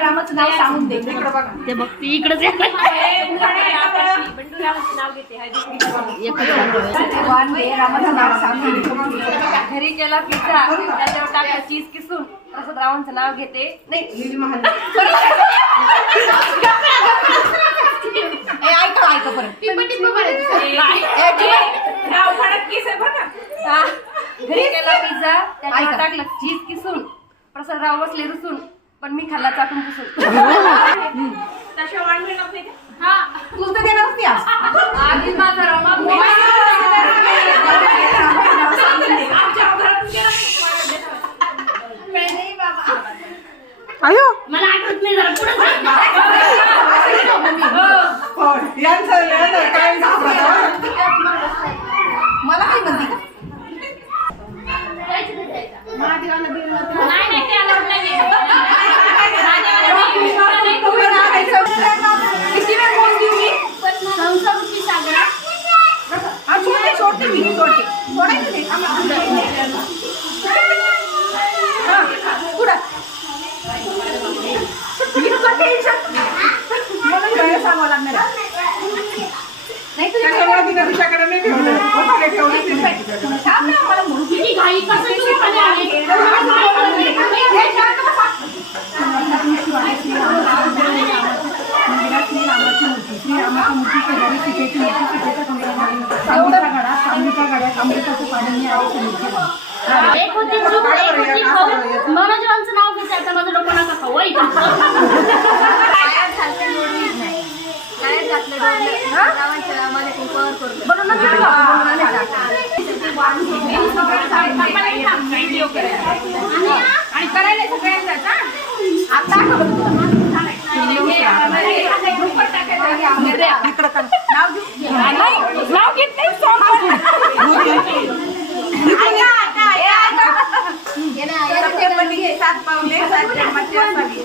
रामाचं नाव सांगून दे. ते बघ ती इकडेच रामाचं नाव सांगून घरी केला पिझ्झा त्याच्यावर टाकलं चीज किसून तसं रावांचं नाव घेते. नाही ऐका परत घरी केला पिझ्झा त्याच्यावर टाकलं चीज किसून प्रसाद राव बसले रुसून पण मी खाल्ला चाटून पुसून. तू तर देणार होती आज. आधीच माझा राव अयो मला आठवत नाही जरा पुढे मला काय म्हणते का नाही ते अलाउड नाहीये. किती वेळ फोन देऊ मी संसारूपी सागर सोडते मी सोडायचं पुढं मला सांगावं लागणार नाही तुझ्याकडे नाही मला म्हणून किती घाई कसं तुम्ही आले एक होती चूक एक होती खाऊ मनोजीवांचं नाव घेते आता माझं डोकं नका खाऊ आणि करायला सगळ्यांचा आता नाव घेत नाही. 7 पावले 7 जन्माची असावी.